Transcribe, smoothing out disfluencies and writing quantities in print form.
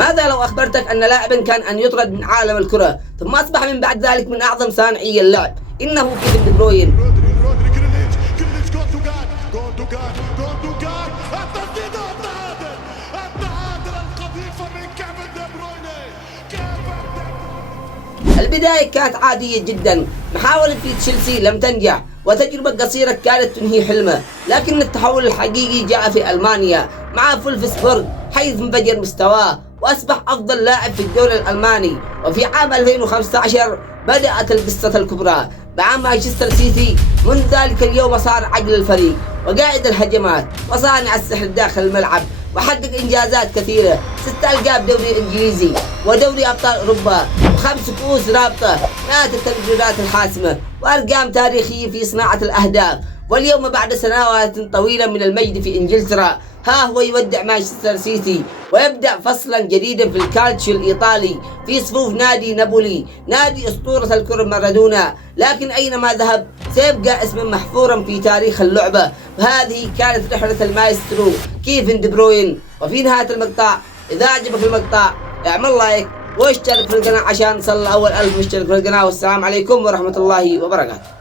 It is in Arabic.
ماذا لو أخبرتك أن لاعبا كان أن يطرد من عالم الكرة ثم أصبح من بعد ذلك من أعظم صانعي اللعب؟ إنه كيفن دي بروين. البداية كانت عادية جدا، محاولة في تشيلسي لم تنجح وتجربة قصيرة كانت تنهي حلمه، لكن التحول الحقيقي جاء في ألمانيا مع فولفسبورغ حيث انفجر مستواه وأصبح أفضل لاعب في الدوري الألماني. وفي عام 2015 بدأت القصة الكبرى مع مانشستر سيتي، منذ ذلك اليوم صار عقل الفريق وقائد الهجمات وصانع السحر داخل الملعب، وحقق إنجازات كثيرة: 6 ألقاب دوري إنجليزي ودوري أبطال أوروبا و5 كؤوس رابطة، مئات التمريرات الحاسمة وأرقام تاريخية في صناعة الأهداف. واليوم بعد سنوات طويلة من المجد في إنجلترا، ها هو يودع مانشستر سيتي ويبدأ فصلا جديدا في الكالتشيو الإيطالي في صفوف نادي نابولي، نادي أسطورة الكرة مارادونا. لكن أينما ذهب سيبقى اسمه محفورا في تاريخ اللعبة. وهذه كانت رحلة المايسترو كيفن دي بروين. وفي نهاية المقطع، إذا عجبك المقطع اعمل لايك واشترك في القناة عشان نصل أول 1000 مشترك في القناة. والسلام عليكم ورحمة الله وبركاته.